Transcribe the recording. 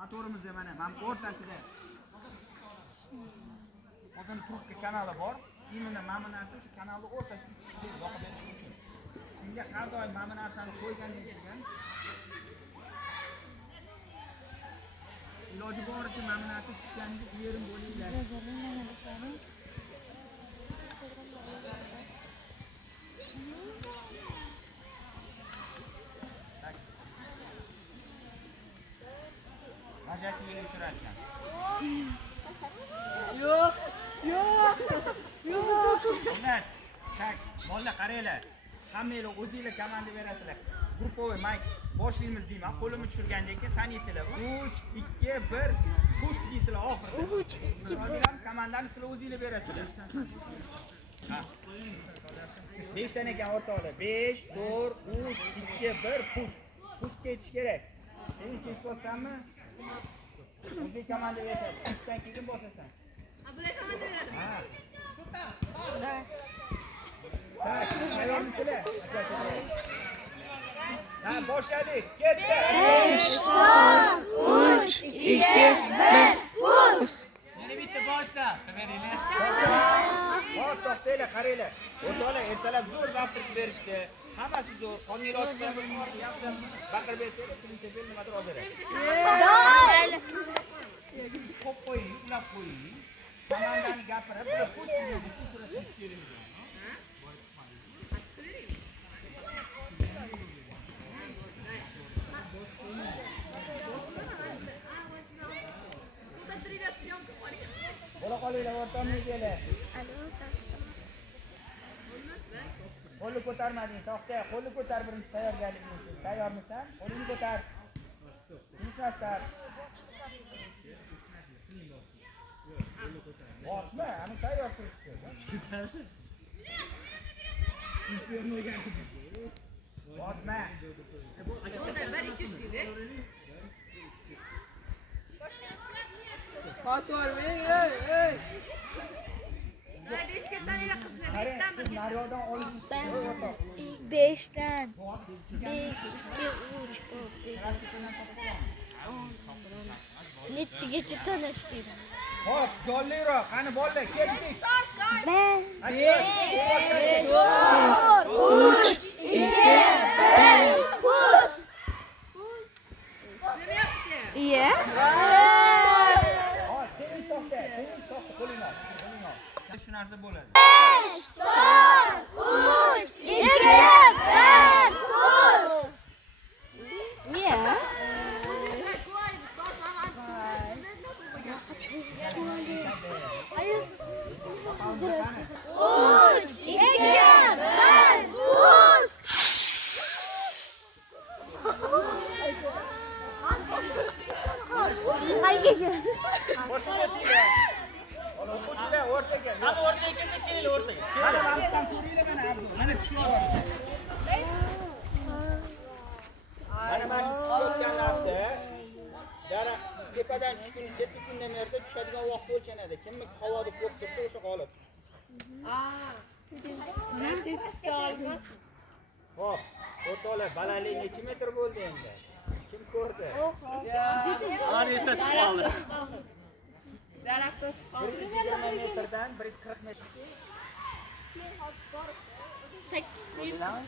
Motorimizda mana o'rtasida o'zini trubka kanali bor. Именно mana bu narsa shu kanalni o'rtasiga tushishga yoqib berish uchun. Shunga har doim mana bu narsani qo'ygandan keyin iloji boricha mana bu narsa tushganiga yerim bo'linglar. Majati yili uchirar ekan. Yo'q. Xullas, tak, bolalar qaranglar. Hammanglar o'zingizlar komanda berasizlar. Gruppovoy mayk boshlaymiz deyman. Qo'limni tushirgandan keyin sanaysizlar. 3, 2, 1, pusk deysizlar oxirida. 3, 2, 1. Komandani sizlar o'zingizlar berasizlar. Ha. 5 dan ekan o'rtoqlar. 5, 4, 3, 2, 1, pusk. Pusk ketish kerak. Sen chech bossanmi? O'zing komanda berasiz. Puskdan keyin bosasan. Bular komanda beradi. Ha. Tayyormisizlar? Ha, boshladik. Ketdi. 5, 4, 3, 2, 1, pus. Yana bitta boshla. Qaberinglar. Hop, to'xtanglar, qaranglar. O'rtoqlar, ertalab zo'r zavtrik berishdi. Hammasi zo'r. Qonli ochgan bo'lsa, yaxshi baqirib bersanglar, shuncha bel nimadir olib beradi. Qo'p qo'ying, uxlab qo'ying. Komandani gapirib, bir qo'shimni tushirasiz kerak. Bo'la qolinglar, o'rtamizga. Qo'lni ko'tarmading, to'xta, qo'lni ko'tar birinchi tayyorgarlik uchun. Tayyormisan? Qo'lingni ko'tar. Yumshatlar. Bosma, ani tayyor turibdi. Bosma. Bir 2 3 gibi. Pas var mı? Ey. Ay 5 kettaninglar qizlar 5 dan Siz naryoqdan olishni 5dan 1, 2, 3, 4, 5. Nechigacha sanash kerak? Xo'p, jonliroq. Qani bolalar, ketdik. 3, 2, 1, pus. Tushmayapti. Iya. Hop, sen to'xta, qo'lingni ol. Shu narsa bo'ladi. 5, 4, 3, 2, 1, pus. Iya. Ayo. 3, 2, 1, pus. O'quvchilar o'rtaga. Hadi o'rtaga kelsa kelinglar o'rtaga. Mana ramzdan ko'ringlar mana Abdul. Mana tushyapti. Mana shu tushayotgan narsa daraxt tepadan tushguncha sekunddan yerda tushadigan vaqt o'lchanadi. Kimniki havoda ko'p tursa o'sha g'olib. Xo'p, o'rtoqlar, balandlik necha metr bo'ldi endi? Kim ko'rdi? Mana esda chiqib qoldi. Daraxt o'sib qoldi. 120 metrdan 140 metr. 8